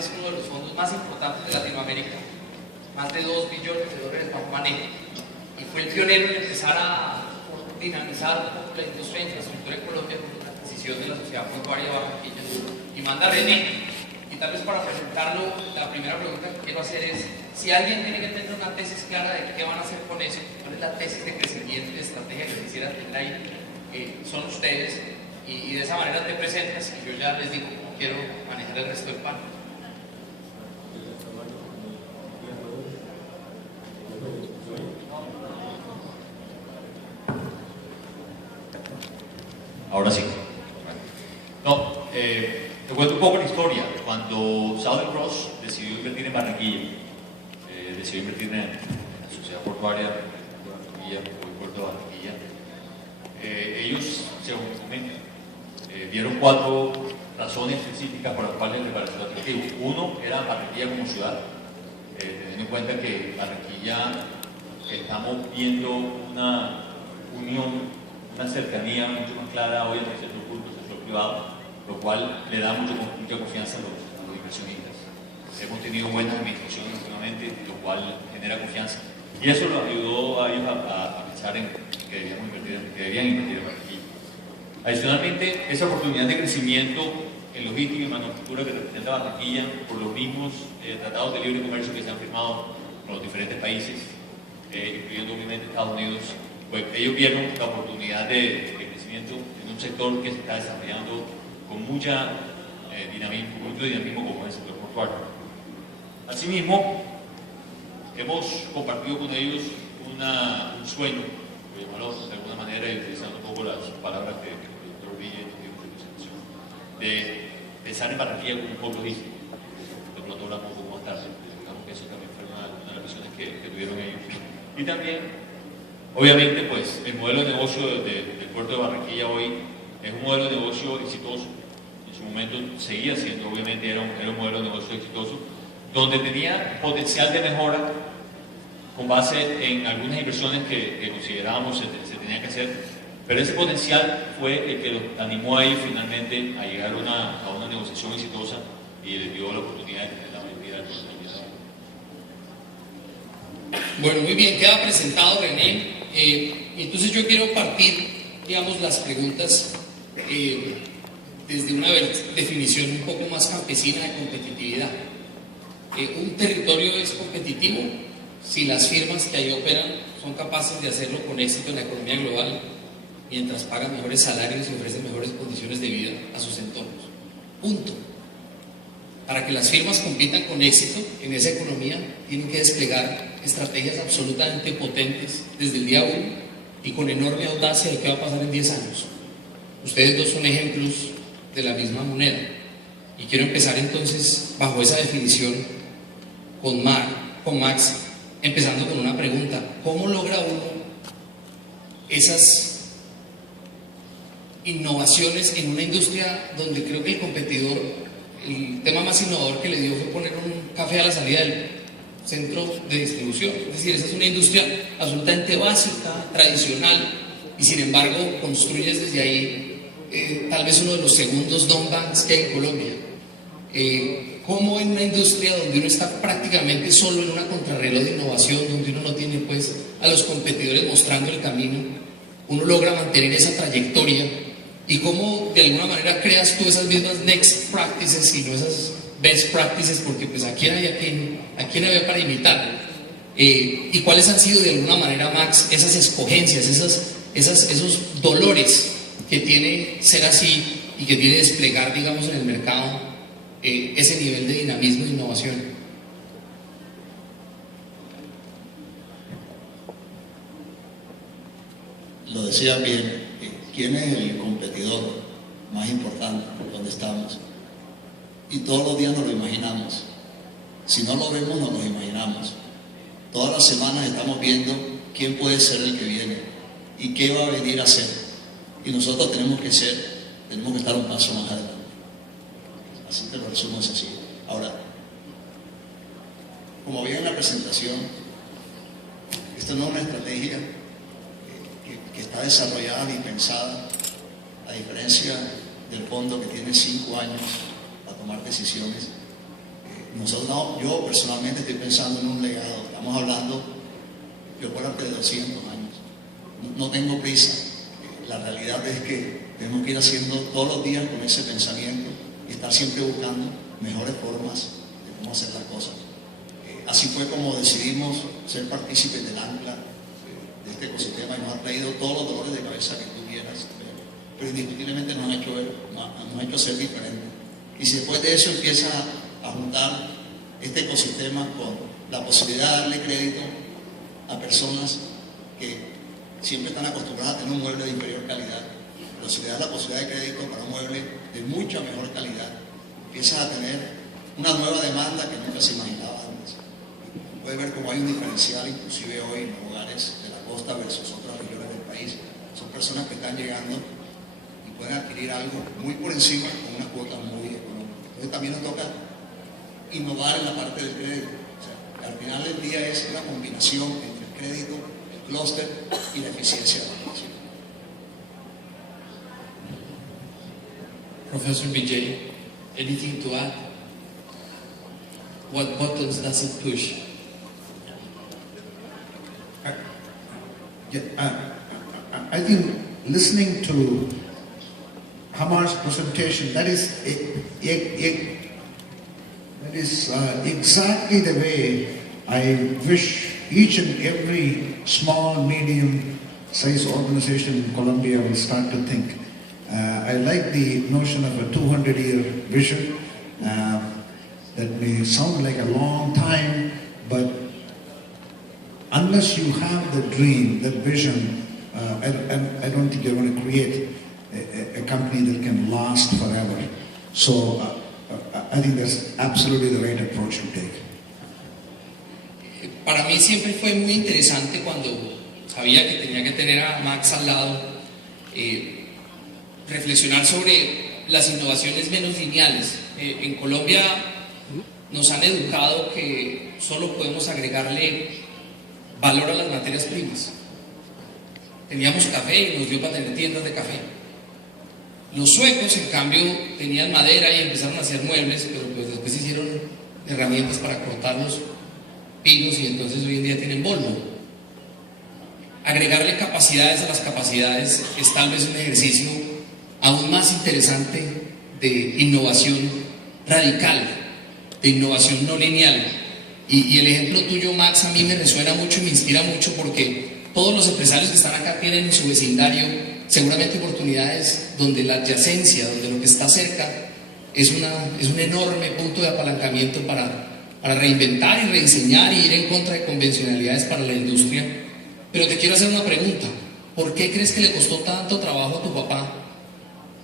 es uno de los fondos más importantes de Latinoamérica, más de $2 billones bajo manejo, y fue el pionero en empezar a dinamizar la industria de infraestructura en Colombia con una adquisición de la Sociedad Portuaria de Barranquilla. Y manda René, y tal vez para presentarlo, la primera pregunta que quiero hacer es, si alguien tiene que tener una tesis clara de qué van a hacer con eso, cuál es la tesis de crecimiento y de estrategia que quisiera tener ahí, son ustedes, y de esa manera te presentas y yo ya les digo cómo quiero manejar el resto del panel. Ahora sí. No, te cuento un poco la historia. Cuando Southern Cross decidió invertir en Barranquilla, decidió invertir en la Sociedad Portuaria de Barranquilla, o el puerto de Barranquilla, ellos, según me comentan, dieron 4 razones específicas por las cuales les pareció atractivo. Uno era Barranquilla como ciudad, teniendo en cuenta que Barranquilla estamos viendo una unión, una cercanía mucho más clara hoy entre el sector público y el sector privado, lo cual le da mucha confianza a los inversionistas. Hemos tenido buenas administraciones últimamente, lo cual genera confianza. Y eso los ayudó a ellos a pensar en que deberían invertir en Barranquilla. Adicionalmente, esa oportunidad de crecimiento en logística y manufactura que representa Barranquilla por los mismos tratados de libre comercio que se han firmado con los diferentes países, incluyendo obviamente Estados Unidos, pues ellos vieron la oportunidad de crecimiento en un sector que se está desarrollando con mucho dinamismo como es el sector portuario. Asimismo, hemos compartido con ellos un sueño, por llamarlo de alguna manera y utilizando un poco las palabras que el doctor Villa nos dio en su presentación, de pensar en Barranquilla como un polo logístico. De pronto hablamos un poco más tarde, digamos que eso también fue una de las visiones que tuvieron ellos. Y también, obviamente, pues el modelo de negocio del puerto de Barranquilla hoy es un modelo de negocio exitoso. En su momento seguía siendo, obviamente, era un modelo de negocio exitoso, donde tenía potencial de mejora con base en algunas inversiones que considerábamos se tenían que hacer, pero ese potencial fue el que los animó a ellos finalmente a llegar a una negociación exitosa y les dio la oportunidad de tener la mayoría de la oportunidad. Bueno, muy bien, queda presentado René. Entonces yo quiero partir, digamos, las preguntas desde una definición un poco más campesina de competitividad. Un territorio es competitivo si las firmas que ahí operan son capaces de hacerlo con éxito en la economía global, mientras pagan mejores salarios y ofrecen mejores condiciones de vida a sus entornos. Punto. Para que las firmas compitan con éxito en esa economía, tienen que desplegar estrategias absolutamente potentes desde el día 1 y con enorme audacia de qué va a pasar en 10 años. Ustedes dos son ejemplos de la misma moneda. Y quiero empezar entonces bajo esa definición con Max, empezando con una pregunta. ¿Cómo logra uno esas innovaciones en una industria donde creo que el competidor, el tema más innovador que le dio fue poner un café a la salida del centro de distribución? Es decir, esa es una industria absolutamente básica, tradicional, y sin embargo construyes desde ahí tal vez uno de los segundos non-banks que hay en Colombia. Como en una industria donde uno está prácticamente solo en una contrarreloj de innovación, donde uno no tiene pues a los competidores mostrando el camino, uno logra mantener esa trayectoria, y cómo de alguna manera creas tú esas mismas next practices y no esas best practices, porque pues a quién había para imitar, y cuáles han sido de alguna manera, Max, esas escogencias, esos dolores que tiene ser así y que tiene desplegar, digamos, en el mercado ese nivel de dinamismo e innovación. Lo decía bien, ¿quién es el competidor más importante donde estamos? Y todos los días nos lo imaginamos. Si no lo vemos, nos lo imaginamos. Todas las semanas estamos viendo quién puede ser el que viene y qué va a venir a hacer. Y nosotros tenemos que estar un paso más adelante. Así te lo resumo, es así. Ahora, como vi en la presentación, esto no es una estrategia que está desarrollada y pensada, a diferencia del fondo que tiene 5 años para tomar decisiones. yo personalmente estoy pensando en un legado. Estamos hablando, yo por arte de 200 años. No tengo prisa. La realidad es que tenemos que ir haciendo todos los días con ese pensamiento y estar siempre buscando mejores formas de cómo hacer las cosas. Así fue como decidimos ser partícipes del ancla de este ecosistema y nos ha traído todos los dolores de cabeza que tú quieras, pero indiscutiblemente nos ha hecho ser diferentes. Y si después de eso empieza a juntar este ecosistema con la posibilidad de darle crédito a personas que siempre están acostumbradas a tener un mueble de inferior calidad, pero si le das la posibilidad de crédito para un mueble de mucha mejor calidad, empiezas a tener una nueva demanda que nunca se imaginaba antes. Puedes ver cómo hay un diferencial inclusive hoy en los hogares de la costa versus otras regiones del país. Son personas que están llegando y pueden adquirir algo muy por encima con unas cuotas muy económicas. Entonces también nos toca innovar en la parte del crédito. O sea, al final del día es una combinación entre el crédito, el clúster y la eficiencia de la operación. Professor Vijay, anything to add? What buttons does it push? I think listening to Hamar's presentation, that is exactly the way I wish each and every small, medium-sized organization in Colombia will start to think. I like the notion of a 200-year vision. That may sound like a long time, but unless you have the dream, the vision, I don't think you're going to create a company that can last forever. So I think that's absolutely the right approach to take. Para mí siempre fue muy interesante cuando sabía que tenía que tener a Max al lado, reflexionar sobre las innovaciones menos lineales. En Colombia nos han educado que solo podemos agregarle valor a las materias primas. Teníamos café y nos dio para tener tiendas de café. Los suecos, en cambio, tenían madera y empezaron a hacer muebles, pero pues después hicieron herramientas para cortar los pinos y entonces hoy en día tienen Volvo. Agregarle capacidades a las capacidades es tal vez un ejercicio aún más interesante de innovación radical, de innovación no lineal. Y el ejemplo tuyo, Max, a mí me resuena mucho y me inspira mucho porque todos los empresarios que están acá tienen en su vecindario seguramente oportunidades donde la adyacencia, donde lo que está cerca es un enorme punto de apalancamiento para reinventar y rediseñar y ir en contra de convencionalidades para la industria. Pero te quiero hacer una pregunta. ¿Por qué crees que le costó tanto trabajo a tu papá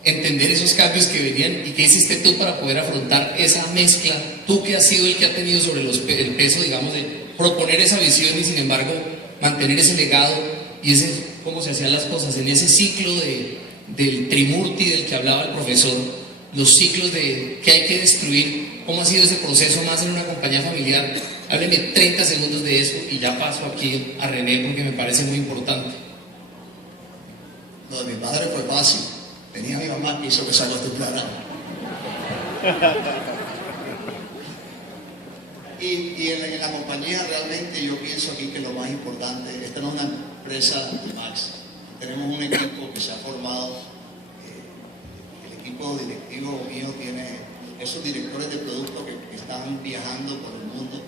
entender esos cambios que venían y qué hiciste tú para poder afrontar esa mezcla? Tú que has sido el que ha tenido sobre el peso, digamos, de proponer esa visión y sin embargo mantener ese legado y ese cómo se hacían las cosas en ese ciclo del trimurti del que hablaba el profesor, los ciclos de que hay que destruir, cómo ha sido ese proceso más en una compañía familiar. Hábleme 30 segundos de eso y ya paso aquí a René porque me parece muy importante. Lo de mi padre fue fácil. Tenía a mi mamá que hizo que se acostumbrara. Y en la compañía realmente yo pienso aquí que lo más importante, esta no es una empresa de Max, tenemos un equipo que se ha formado, el equipo directivo mío tiene esos directores de producto que están viajando por el mundo,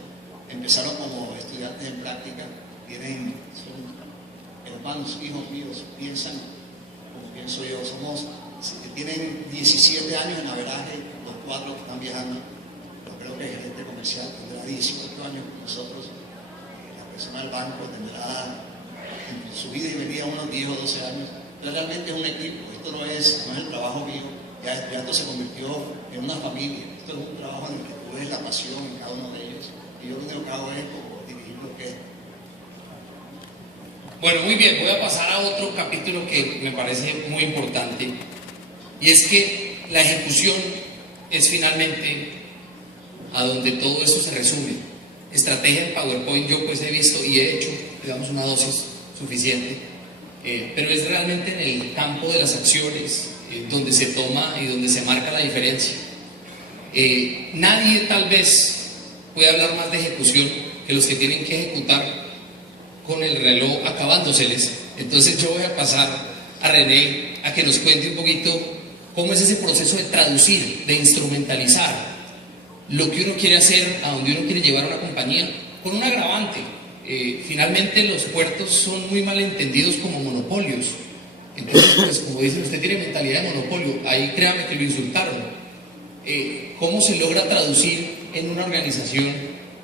empezaron como estudiantes en práctica, son hermanos, hijos míos, piensan como pienso yo, tienen 17 años en averaje, los 4 que están viajando. Creo que el gerente comercial tendrá 18 años con nosotros, la persona del banco tendrá en su vida y venida unos 10 o 12 años. Entonces realmente es un equipo, esto no es el trabajo mío, ya esto se convirtió en una familia, esto es un trabajo en el que tú ves la pasión en cada uno de ellos y yo lo único que hago es como dirigir lo que es. Bueno, muy bien, voy a pasar a otro capítulo que me parece muy importante y es que la ejecución es finalmente a donde todo esto se resume. Estrategia en PowerPoint yo pues he visto y he hecho, digamos, una dosis suficiente, pero es realmente en el campo de las acciones donde se toma y donde se marca la diferencia. Nadie tal vez puede hablar más de ejecución que los que tienen que ejecutar con el reloj acabándoseles. Entonces yo voy a pasar a René a que nos cuente un poquito cómo es ese proceso de traducir, de instrumentalizar lo que uno quiere hacer, a donde uno quiere llevar a una compañía, con un agravante. Finalmente los puertos son muy mal entendidos como monopolios. Entonces, pues como dicen, usted tiene mentalidad de monopolio, ahí créame que lo insultaron. ¿Cómo se logra traducir en una organización,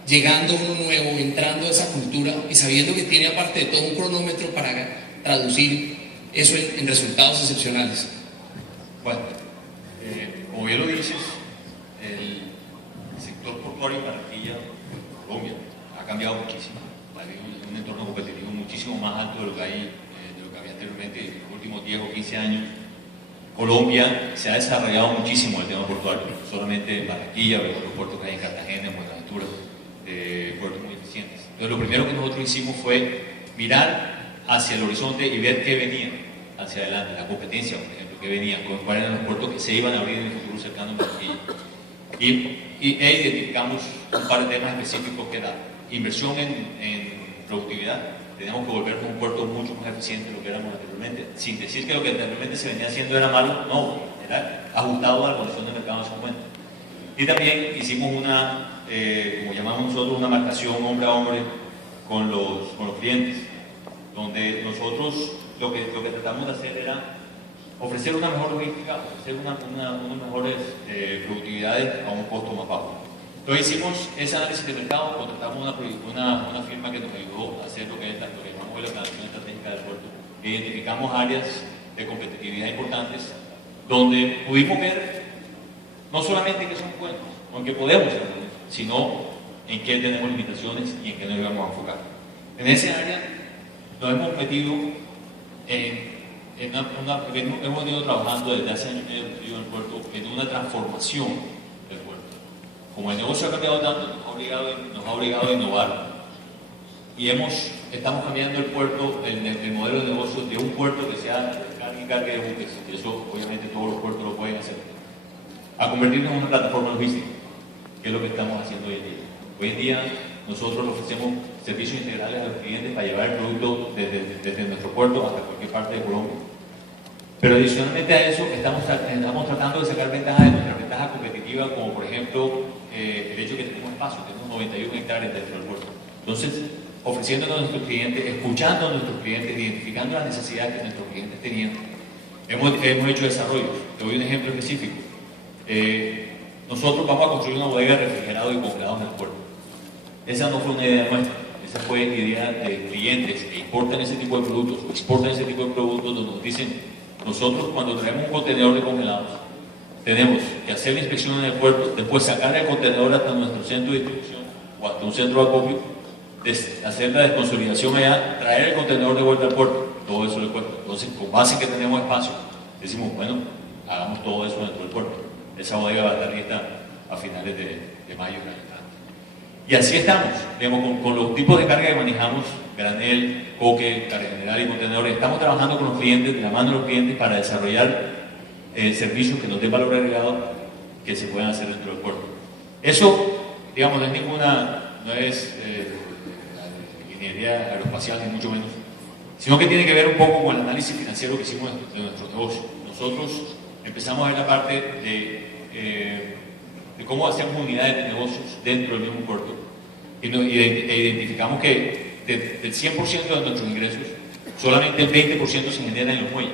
llegando uno nuevo, entrando a esa cultura y sabiendo que tiene aparte de todo un cronómetro para traducir eso en resultados excepcionales? Bueno, como bien lo dices, el sector portuario en Barranquilla, Colombia, ha cambiado muchísimo. Hay un entorno competitivo muchísimo más alto de lo que había anteriormente en los últimos 10 o 15 años. Colombia se ha desarrollado muchísimo el tema portuario, no solamente en Barranquilla, pero en los puertos que hay en Cartagena, en Buenaventura, puertos muy eficientes. Entonces, lo primero que nosotros hicimos fue mirar hacia el horizonte y ver qué venía hacia adelante, la competencia, por ejemplo, qué venía, cuáles eran los puertos que se iban a abrir en el futuro cercano en Barranquilla. Y identificamos un par de temas específicos que era inversión en productividad. Tenemos que volvernos un puerto mucho más eficiente de lo que éramos anteriormente, sin decir que lo que anteriormente se venía haciendo era malo, no, era ajustado a la condición de mercado en ese momento. Y también hicimos una, como llamamos nosotros, una marcación hombre a hombre con los clientes, donde nosotros lo que tratamos de hacer era ofrecer una mejor logística, ofrecer unas mejores productividades a un costo más bajo. Entonces hicimos ese análisis de mercado, contratamos una firma que nos ayudó a hacer lo que llamamos la planificación estratégica del puerto. Identificamos áreas de competitividad importantes donde pudimos ver no solamente que son buenos o en qué podemos ser buenos, sino en qué tenemos limitaciones y en qué nos íbamos a enfocar. En ese área nos hemos metido hemos venido trabajando desde hace años y medio en el puerto en una transformación del puerto. Como el negocio ha cambiado tanto, nos ha obligado a innovar y estamos cambiando el puerto, el modelo de negocio de un puerto que sea carga de buques, y eso obviamente todos los puertos lo pueden hacer, a convertirnos en una plataforma logística, que es lo que estamos haciendo hoy en día. Hoy en día nosotros ofrecemos servicios integrales a los clientes para llevar el producto desde nuestro puerto hasta cualquier parte de Colombia. Pero adicionalmente a eso, estamos tratando de sacar ventajas de nuestra ventaja competitiva, como por ejemplo el hecho de que tenemos espacio, tenemos 91 hectáreas dentro del puerto. Entonces, ofreciéndonos a nuestros clientes, escuchando a nuestros clientes, identificando las necesidades que nuestros clientes tenían, hemos hecho desarrollos. Te doy un ejemplo específico. Nosotros vamos a construir una bodega de refrigerado y congelado en el puerto. Esa no fue una idea nuestra, esa fue idea de clientes que importan ese tipo de productos o exportan ese tipo de productos, donde nos dicen, nosotros cuando traemos un contenedor de congelados, tenemos que hacer la inspección en el puerto, después sacar el contenedor hasta nuestro centro de distribución o hasta un centro de acopio, hacer la desconsolidación allá, traer el contenedor de vuelta al puerto, todo eso le cuesta. Entonces, con base que tenemos espacio, decimos, bueno, hagamos todo eso dentro del puerto. Esa bodega va a estar lista a finales de mayo. Y así estamos, digamos, con los tipos de carga que manejamos, granel, coque, carga general y contenedores. Estamos trabajando con los clientes, de la mano de los clientes, para desarrollar servicios que nos den valor agregado que se puedan hacer dentro del puerto. Eso, digamos, no es ingeniería aeroespacial, ni mucho menos, sino que tiene que ver un poco con el análisis financiero que hicimos de nuestro negocio. Nosotros empezamos a ver la parte de cómo hacemos unidades de negocios dentro del mismo puerto e identificamos que del 100% de nuestros ingresos, solamente el 20% se genera en los muelles,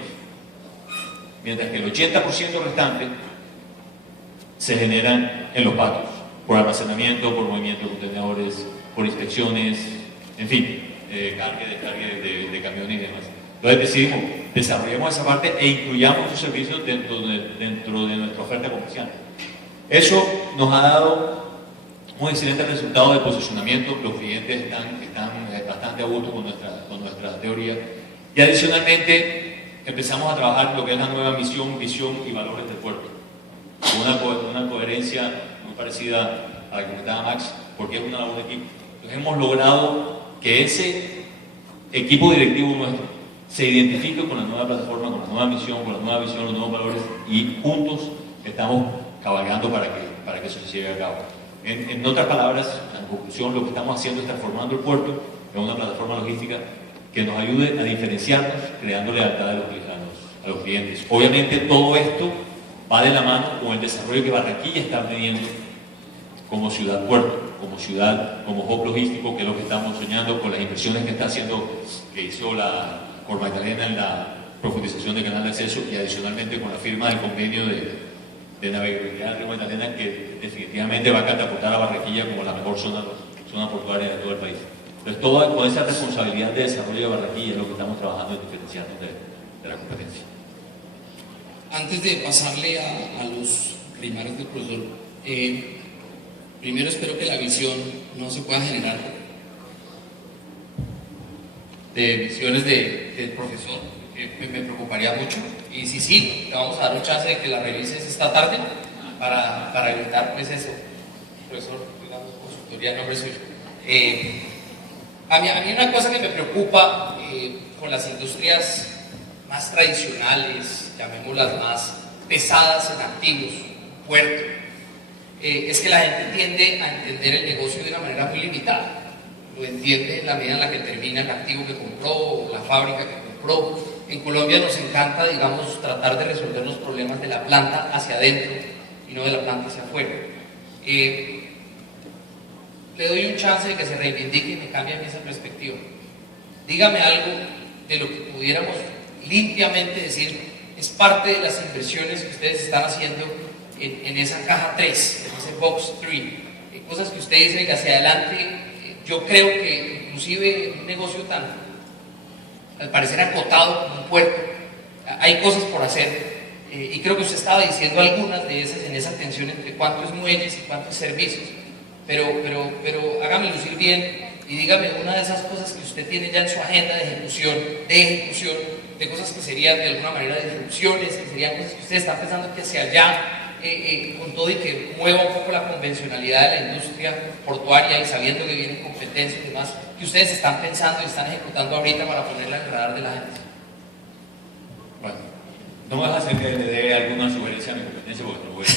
mientras que el 80% restante se generan en los patios, por almacenamiento, por movimiento de contenedores, por inspecciones, en fin, carga de camiones y demás. Entonces decidimos, desarrollemos esa parte e incluyamos esos servicios dentro de nuestra oferta comercial. Eso nos ha dado un excelente resultado de posicionamiento. Los clientes están bastante a gusto con nuestra teoría. Y adicionalmente empezamos a trabajar lo que es la nueva misión, visión y valores del puerto. Una coherencia muy parecida a la que comentaba Max, porque es una labor de equipo. Entonces hemos logrado que ese equipo directivo nuestro se identifique con la nueva plataforma, con la nueva misión, con la nueva visión, los nuevos valores, y juntos estamos cabalgando para que eso se lleve a cabo. En otras palabras, en conclusión, lo que estamos haciendo es transformando el puerto en una plataforma logística que nos ayude a diferenciarnos, creando lealtad a los clientes. Obviamente todo esto va de la mano con el desarrollo que Barranquilla está teniendo como ciudad puerto, como ciudad, como hub logístico, que es lo que estamos soñando con las inversiones que hizo la Cor Magdalena en la profundización del canal de acceso y adicionalmente con la firma del convenio de navegabilidad del río Magdalena, que definitivamente va a catapultar a Barranquilla como la mejor zona portuaria de todo el país. Entonces, con esa responsabilidad de desarrollo de Barranquilla es lo que estamos trabajando en diferenciarnos de la competencia. Antes de pasarle a los primarios del profesor, primero espero que la visión no se pueda generar de visiones del profesor, que me preocuparía mucho. Y sí, le vamos a dar un chance de que la revises esta tarde para evitar pues eso. Profesor, digamos, consultoría, nombre suyo. A mí una cosa que me preocupa con las industrias más tradicionales, llamémoslas más pesadas en activos, puerto, es que la gente tiende a entender el negocio de una manera muy limitada. Lo entiende en la medida en la que termina el activo que compró o la fábrica que compró. En Colombia nos encanta, digamos, tratar de resolver los problemas de la planta hacia adentro y no de la planta hacia afuera. Le doy un chance de que se reivindique y me cambie esa perspectiva. Dígame algo de lo que pudiéramos limpiamente decir es parte de las inversiones que ustedes están haciendo en esa caja 3, en ese box 3. Cosas que usted dice que hacia adelante, yo creo que inclusive un negocio tan, al parecer acotado como un puerto, hay cosas por hacer. Y creo que usted estaba diciendo algunas de esas en esa tensión entre cuánto es muelles y cuánto es servicios. Pero hágame lucir bien y dígame una de esas cosas que usted tiene ya en su agenda de ejecución, de cosas que serían de alguna manera disrupciones, que serían cosas que usted está pensando que hacia allá, con todo y que mueva un poco la convencionalidad de la industria portuaria y sabiendo que vienen competencias y demás, que ustedes están pensando y están ejecutando ahorita para ponerla en el radar de la gente. Bueno, no me vas a hacer que le dé alguna sugerencia a mi competencia porque no voy a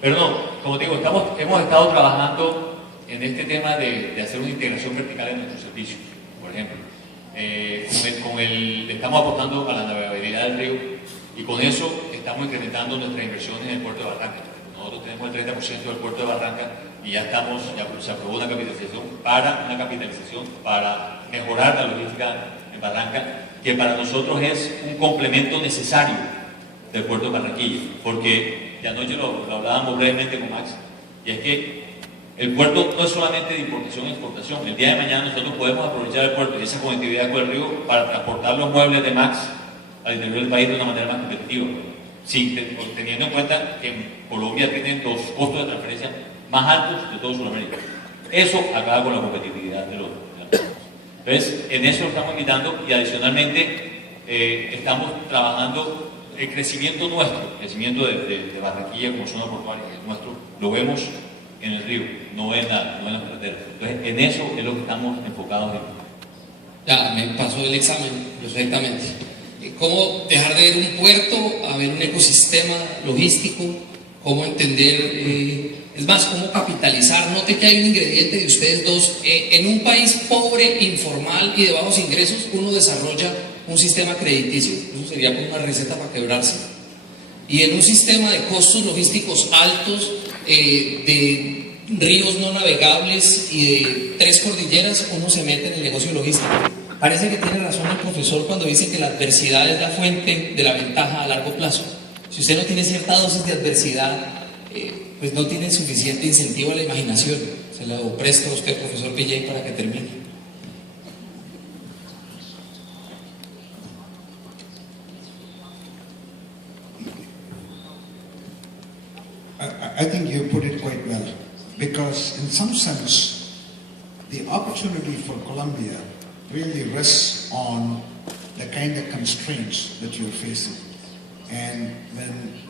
Pero no, como te digo, hemos estado trabajando en este tema de hacer una integración vertical en nuestros servicios. Por ejemplo, estamos apostando a la navegabilidad del río y con eso estamos incrementando nuestras inversiones en el puerto de Barranca. Nosotros tenemos el 30% del puerto de Barranca y ya se aprobó una capitalización para mejorar la logística en Barranca, que para nosotros es un complemento necesario del puerto de Barranquilla, porque de anoche lo hablábamos brevemente con Max, y es que el puerto no es solamente de importación e exportación. El día de mañana nosotros podemos aprovechar el puerto y esa conectividad con el río para transportar los muebles de Max al interior del país de una manera más competitiva, teniendo en cuenta que en Colombia tienen los costos de transferencia más altos de todo Sudamérica. Eso acaba con la competitividad de los personas. Entonces, en eso lo estamos invitando y adicionalmente estamos trabajando el crecimiento nuestro, el crecimiento de Barranquilla como zona portuaria, el nuestro, lo vemos en el río, no en las carreteras. Entonces, en eso es lo que estamos enfocados en. Ya, me pasó el examen perfectamente. ¿Cómo dejar de ver un puerto a ver un ecosistema logístico? ¿Cómo entender, es más, cómo capitalizar? Note que hay un ingrediente de ustedes dos. En un país pobre, informal y de bajos ingresos, uno desarrolla un sistema crediticio, eso sería como una receta para quebrarse. Y en un sistema de costos logísticos altos, de ríos no navegables y de 3 cordilleras, uno se mete en el negocio logístico. Parece que tiene razón el profesor cuando dice que la adversidad es la fuente de la ventaja a largo plazo. Si usted no tiene cierta dosis de adversidad, pues no tiene suficiente incentivo a la imaginación. Se lo presto a usted, profesor Villay, para que termine. I think you put it quite well, because in some sense, the opportunity for Colombia really rests on the kind of constraints that you're facing. And when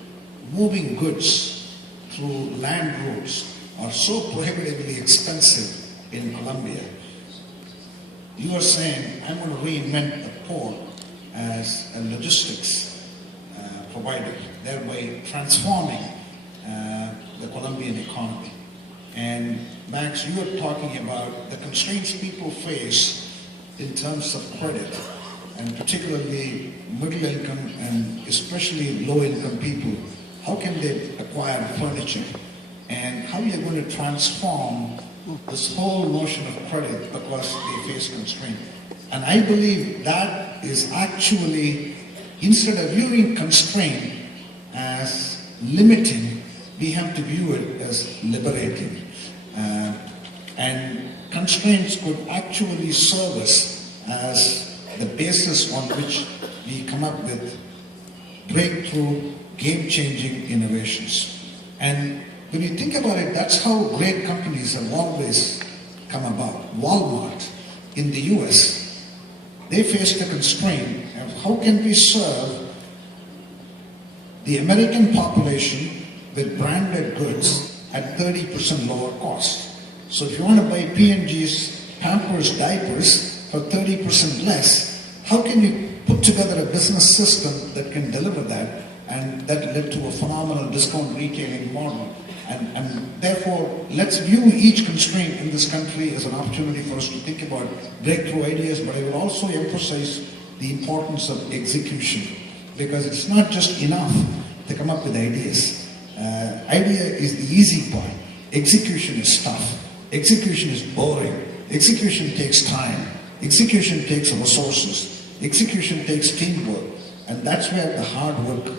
moving goods through land routes are so prohibitively expensive in Colombia, you are saying, I'm going to reinvent the port as a logistics provider, thereby transforming the Colombian economy. Max, you were talking about the constraints people face in terms of credit, and particularly middle income and especially low income people. How can they acquire furniture? And how you're going to transform this whole notion of credit because they face constraint. And I believe that is actually, instead of viewing constraint as limiting, we have to view it as liberating. And constraints could actually serve us as the basis on which we come up with breakthrough, game-changing innovations. And when you think about it, that's how great companies have always come about. Walmart in the US, they faced a constraint of how can we serve the American population with branded goods at 30% lower cost. So if you want to buy P&G's Pampers diapers for 30% less, how can you put together a business system that can deliver that? And that led to a phenomenal discount retailing model. And therefore, let's view each constraint in this country as an opportunity for us to think about breakthrough ideas, but I will also emphasize the importance of execution, because it's not just enough to come up with ideas. Idea is the easy part. Execution is tough. Execution is boring. Execution takes time. Execution takes resources. Execution takes teamwork. And that's where the hard work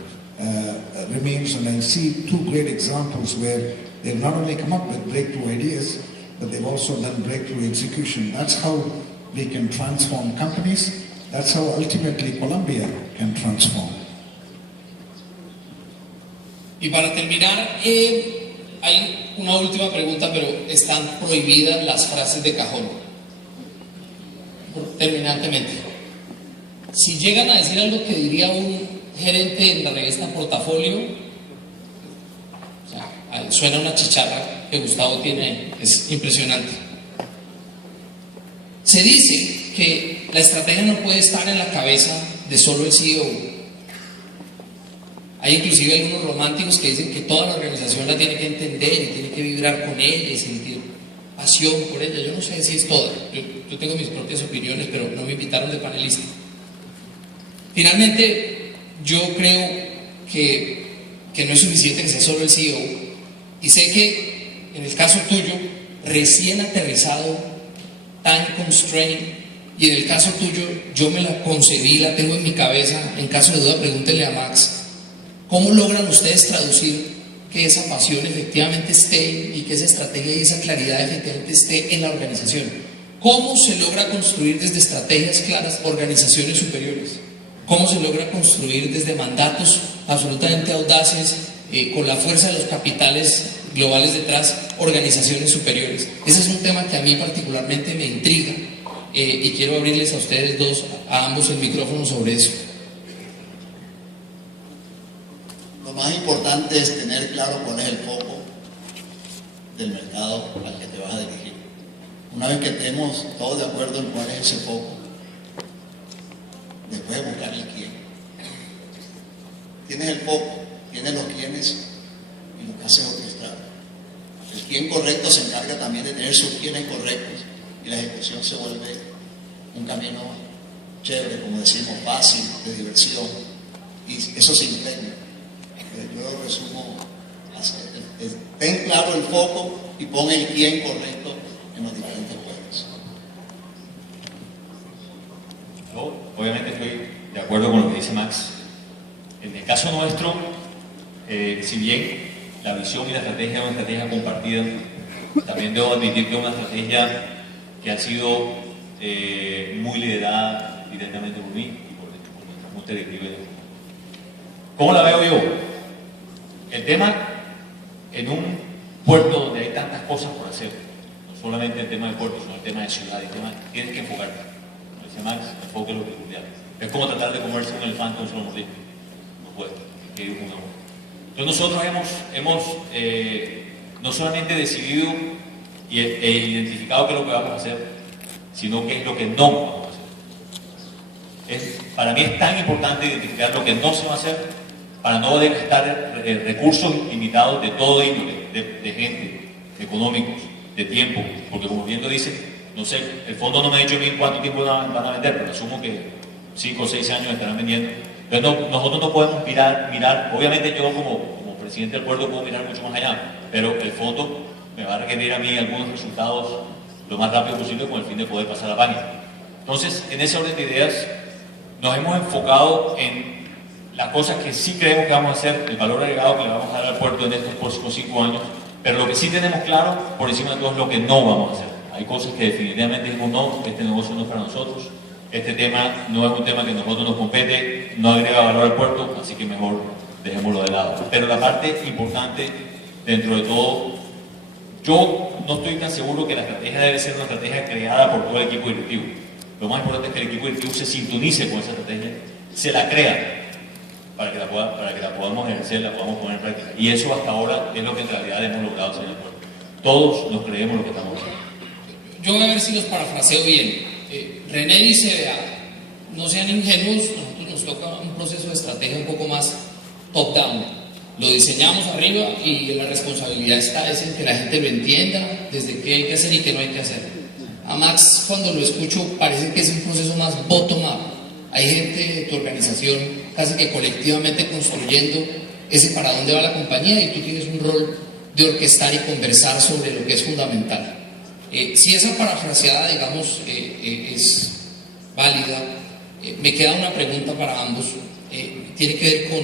remains. And I see two great examples where they've not only come up with breakthrough ideas, but they've also done breakthrough execution. That's how we can transform companies. That's how ultimately Colombia can transform. Y para terminar, hay una última pregunta, pero están prohibidas las frases de cajón, terminantemente. Si llegan a decir algo que diría un gerente en la revista Portafolio, o sea, suena una chicharra que Gustavo tiene, es impresionante. Se dice que la estrategia no puede estar en la cabeza de solo el CEO. Hay inclusive algunos románticos que dicen que toda la organización la tiene que entender y tiene que vibrar con ella y sentir pasión por ella. Yo no sé si es toda, yo tengo mis propias opiniones, pero no me invitaron de panelista. Finalmente, yo creo que no es suficiente que sea solo el CEO, y sé que en el caso tuyo, recién aterrizado, tan constrained, y en el caso tuyo yo me la concebí, la tengo en mi cabeza. En caso de duda, pregúntenle a Max. ¿Cómo logran ustedes traducir que esa pasión efectivamente esté y que esa estrategia y esa claridad efectivamente esté en la organización? ¿Cómo se logra construir desde estrategias claras organizaciones superiores? ¿Cómo se logra construir desde mandatos absolutamente audaces, con la fuerza de los capitales globales detrás, organizaciones superiores? Ese es un tema que a mí particularmente me intriga, y quiero abrirles a ustedes dos, a ambos, el micrófono sobre eso. Lo más importante es tener claro cuál es el foco del mercado al que te vas a dirigir. Una vez que estemos todos de acuerdo en cuál es ese foco, después buscar el quién. Tienes el foco, tienes los quiénes y lo que haces es orquestar. El quién correcto se encarga también de tener sus quiénes correctos, y la ejecución se vuelve un camino chévere, como decimos, fácil, de diversión, y eso se impregna. Yo lo resumo así: ten claro el foco y pon el quién correcto en los diferentes pueblos. Yo obviamente estoy de acuerdo con lo que dice Max. En el caso nuestro, si bien la visión y la estrategia es una estrategia compartida, también debo admitir que es una estrategia que ha sido muy liderada directamente por mí y por nuestra junta directiva. ¿Cómo la veo yo? El tema en un puerto donde hay tantas cosas por hacer, no solamente el tema del puerto, sino el tema de ciudad, tienes que enfocarte. Como dice Max, enfoque lo peculiar. Es como tratar de comerse un elefante en un solo mordisco. No puede, hay que ir uno a uno. Entonces nosotros hemos no solamente decidido e identificado qué es lo que vamos a hacer, sino qué es lo que no vamos a hacer. Para mí es tan importante identificar lo que no se va a hacer, para no desgastar recursos limitados de todo índole, de gente, económicos, de tiempo, porque como bien lo dice, no sé, el fondo no me ha dicho bien cuánto tiempo van a vender, pero asumo que 5 o 6 años estarán vendiendo. Entonces nosotros no podemos mirar, obviamente yo como presidente del puerto puedo mirar mucho más allá, pero el fondo me va a requerir a mí algunos resultados lo más rápido posible con el fin de poder pasar la página. Entonces, en ese orden de ideas, nos hemos enfocado en las cosas que sí creemos que vamos a hacer, el valor agregado que le vamos a dar al puerto en estos próximos 5 años, pero lo que sí tenemos claro, por encima de todo, es lo que no vamos a hacer. Hay cosas que definitivamente dijimos no, este negocio no es para nosotros, este tema no es un tema que a nosotros nos compete, no agrega valor al puerto, así que mejor dejémoslo de lado. Pero la parte importante, dentro de todo, yo no estoy tan seguro que la estrategia debe ser una estrategia creada por todo el equipo directivo. Lo más importante es que el equipo directivo se sintonice con esa estrategia, se la crea, para que la podamos ejercer, la podamos poner en práctica. Y eso hasta ahora es lo que en realidad hemos logrado hacer en el puerto. Todos nos creemos lo que estamos haciendo. Yo voy a ver si los parafraseo bien. René dice, vea, no sean ingenuos, nosotros nos toca un proceso de estrategia un poco más top-down. Lo diseñamos arriba y la responsabilidad está en que la gente lo entienda, desde qué hay que hacer y qué no hay que hacer. A Max, cuando lo escucho, parece que es un proceso más bottom-up. Hay gente de tu organización casi que colectivamente construyendo ese para dónde va la compañía y tú tienes un rol de orquestar y conversar sobre lo que es fundamental. Si esa parafraseada, digamos, es válida, me queda una pregunta para ambos. Tiene que ver con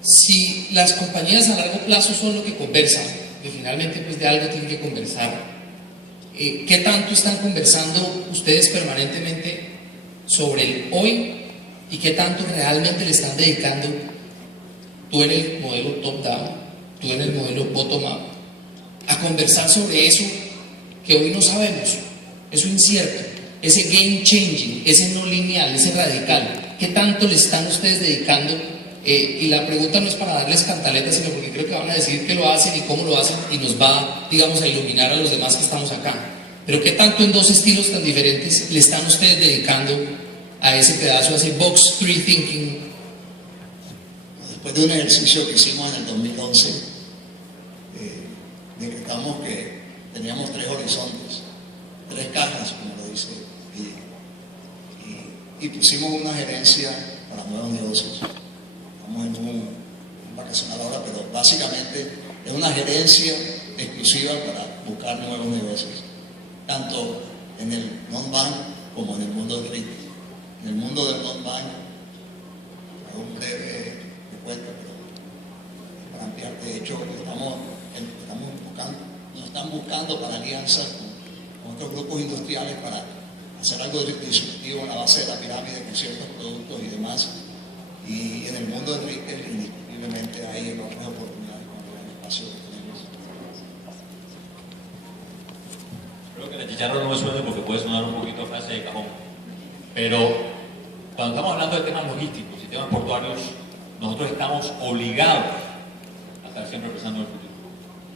si las compañías a largo plazo son lo que conversan, que finalmente pues de algo tienen que conversar. ¿Qué tanto están conversando ustedes permanentemente sobre el hoy y qué tanto realmente le están dedicando, tú en el modelo top-down, tú en el modelo bottom-up, a conversar sobre eso que hoy no sabemos, eso incierto, ese game changing, ese no lineal, ese radical? ¿Qué tanto le están ustedes dedicando? Y la pregunta no es para darles cantaletas, sino porque creo que van a decir que lo hacen y cómo lo hacen y nos va, digamos, a iluminar a los demás que estamos acá. Pero ¿qué tanto en dos estilos tan diferentes le están ustedes dedicando a ese pedazo, a ese box 3 thinking? Después de un ejercicio que hicimos en el 2011, decretamos que teníamos 3 horizontes, 3 cajas, como lo dice, y pusimos una gerencia para nuevos negocios. Estamos en un vacacional ahora, pero básicamente es una gerencia exclusiva para buscar nuevos negocios, tanto en el non-bank como en el mundo del retail. En el mundo del non-bank, hago un breve recuento, pero para ampliar, de hecho, nos están buscando para alianzas con otros grupos industriales para hacer algo disruptivo en la base de la pirámide con ciertos productos y demás. Y en el mundo del retail, indiscutiblemente hay enormes oportunidades con el espacio que tenemos. Creo que la chicharra no me suena porque puede sonar un poquito frase de cajón. Pero cuando estamos hablando de temas logísticos y temas portuarios, nosotros estamos obligados a estar siempre pensando en el futuro.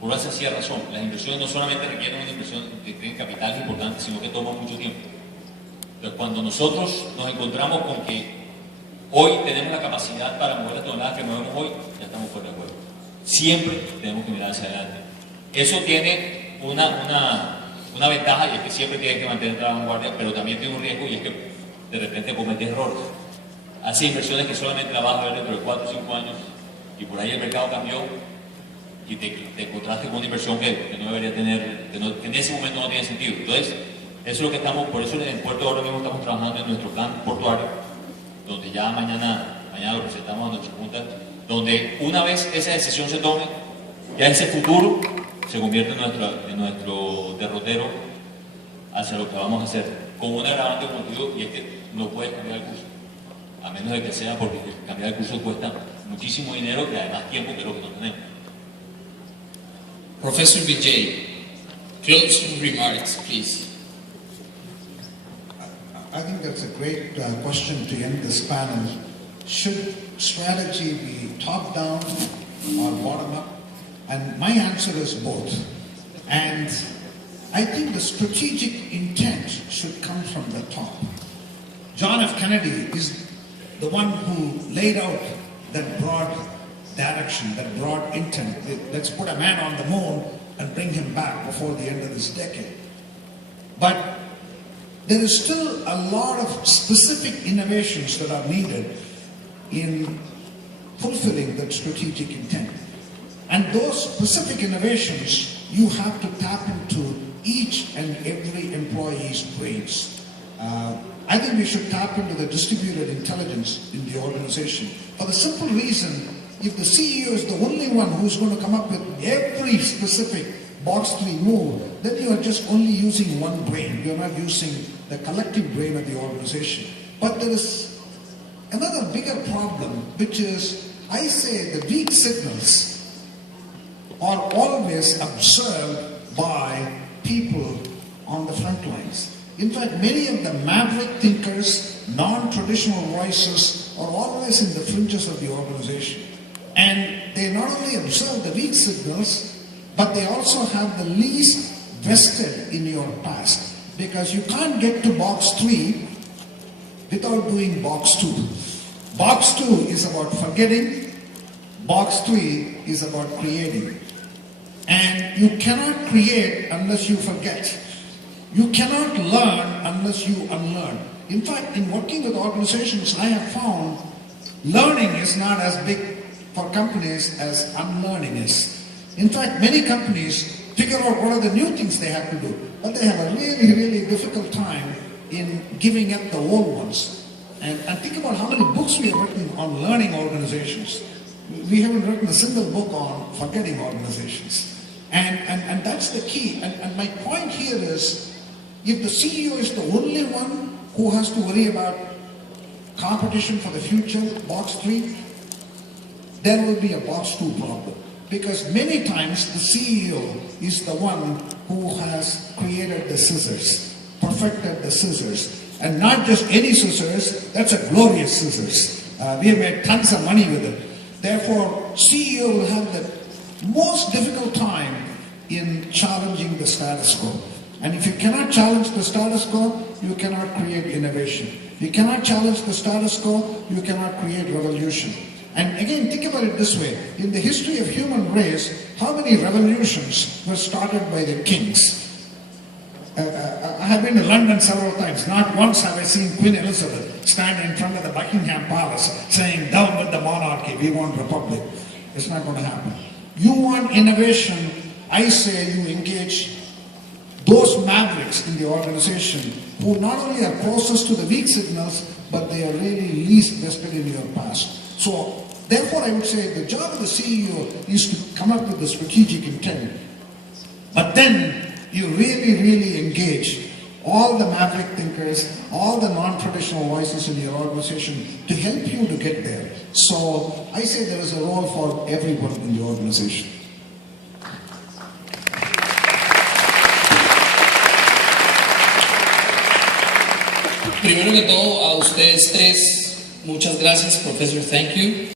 Por una sencilla razón, las inversiones no solamente requieren una inversión que tiene capitales importantes, sino que toman mucho tiempo. Entonces, cuando nosotros nos encontramos con que hoy tenemos la capacidad para mover las toneladas que movemos hoy, ya estamos fuera de juego. Siempre tenemos que mirar hacia adelante. Eso tiene una ventaja, y es que siempre tienes que mantener la vanguardia, pero también tiene un riesgo, y es que de repente cometes errores. Hace inversiones que solamente las vas a ver dentro de 4 o 5 años, y por ahí el mercado cambió, y te encontraste con una inversión que no debería tener, que en ese momento no tiene sentido. Entonces, eso es lo que estamos, por eso en el puerto ahora mismo estamos trabajando en nuestro plan portuario, donde ya mañana lo presentamos a nuestra junta, donde una vez esa decisión se tome, ya ese futuro se convierte en nuestro derrotero hacia lo que vamos a hacer, con un agravante motivo, y es que no puedes cambiar el curso, a menos de que sea porque cambiar el curso cuesta muchísimo dinero y además tiempo, que es lo que no tenemos. Professor Vijay, closing remarks, please. I think that's a great question to end this panel. Should strategy be top-down or bottom-up? And my answer is both. And I think the strategic intent should come from the top. John F. Kennedy is the one who laid out that broad direction, that broad intent. Let's put a man on the moon and bring him back before the end of this decade. But there is still a lot of specific innovations that are needed in fulfilling that strategic intent. And those specific innovations, you have to tap into each and every employee's brains. I think we should tap into the distributed intelligence in the organization for the simple reason, if the CEO is the only one who's going to come up with every specific box 3 move, then you are just only using one brain. You're not using the collective brain of the organization. But there is another bigger problem, which is, I say the weak signals are always observed by people on the front lines. In fact, many of the maverick thinkers, non-traditional voices are always in the fringes of the organization. And they not only observe the weak signals, but they also have the least vested in your past. Because you can't get to box 3 without doing box 2. Box 2 is about forgetting, box 3 is about creating. And you cannot create unless you forget. You cannot learn unless you unlearn. In fact, in working with organizations, I have found learning is not as big for companies as unlearning is. In fact, many companies figure out what are the new things they have to do, but they have a really, really difficult time in giving up the old ones. And think about how many books we have written on learning organizations. We haven't written a single book on forgetting organizations. And that's the key. And my point here is, if the CEO is the only one who has to worry about competition for the future, box 3, there will be a box 2 problem. Because many times the CEO is the one who has created the scissors, perfected the scissors. And not just any scissors, that's a glorious scissors. We have made tons of money with it. Therefore, CEO will have the most difficult time in challenging the status quo. And if you cannot challenge the status quo, you cannot create innovation. You cannot challenge the status quo, you cannot create revolution. And again, think about it this way. In the history of human race, how many revolutions were started by the kings? I have been to London several times. Not once have I seen Queen Elizabeth stand in front of the Buckingham Palace saying, "Down with the monarchy, we want republic." It's not going to happen. You want innovation, I say you engage those mavericks in the organization who not only are closest to the weak signals, but they are really least vested in your past. So, therefore I would say the job of the CEO is to come up with the strategic intent. But then you really, really engage all the maverick thinkers, all the non-traditional voices in your organization to help you to get there. So, I say there is a role for everyone in the organization. Primero que todo, a ustedes tres, muchas gracias, Professor, thank you.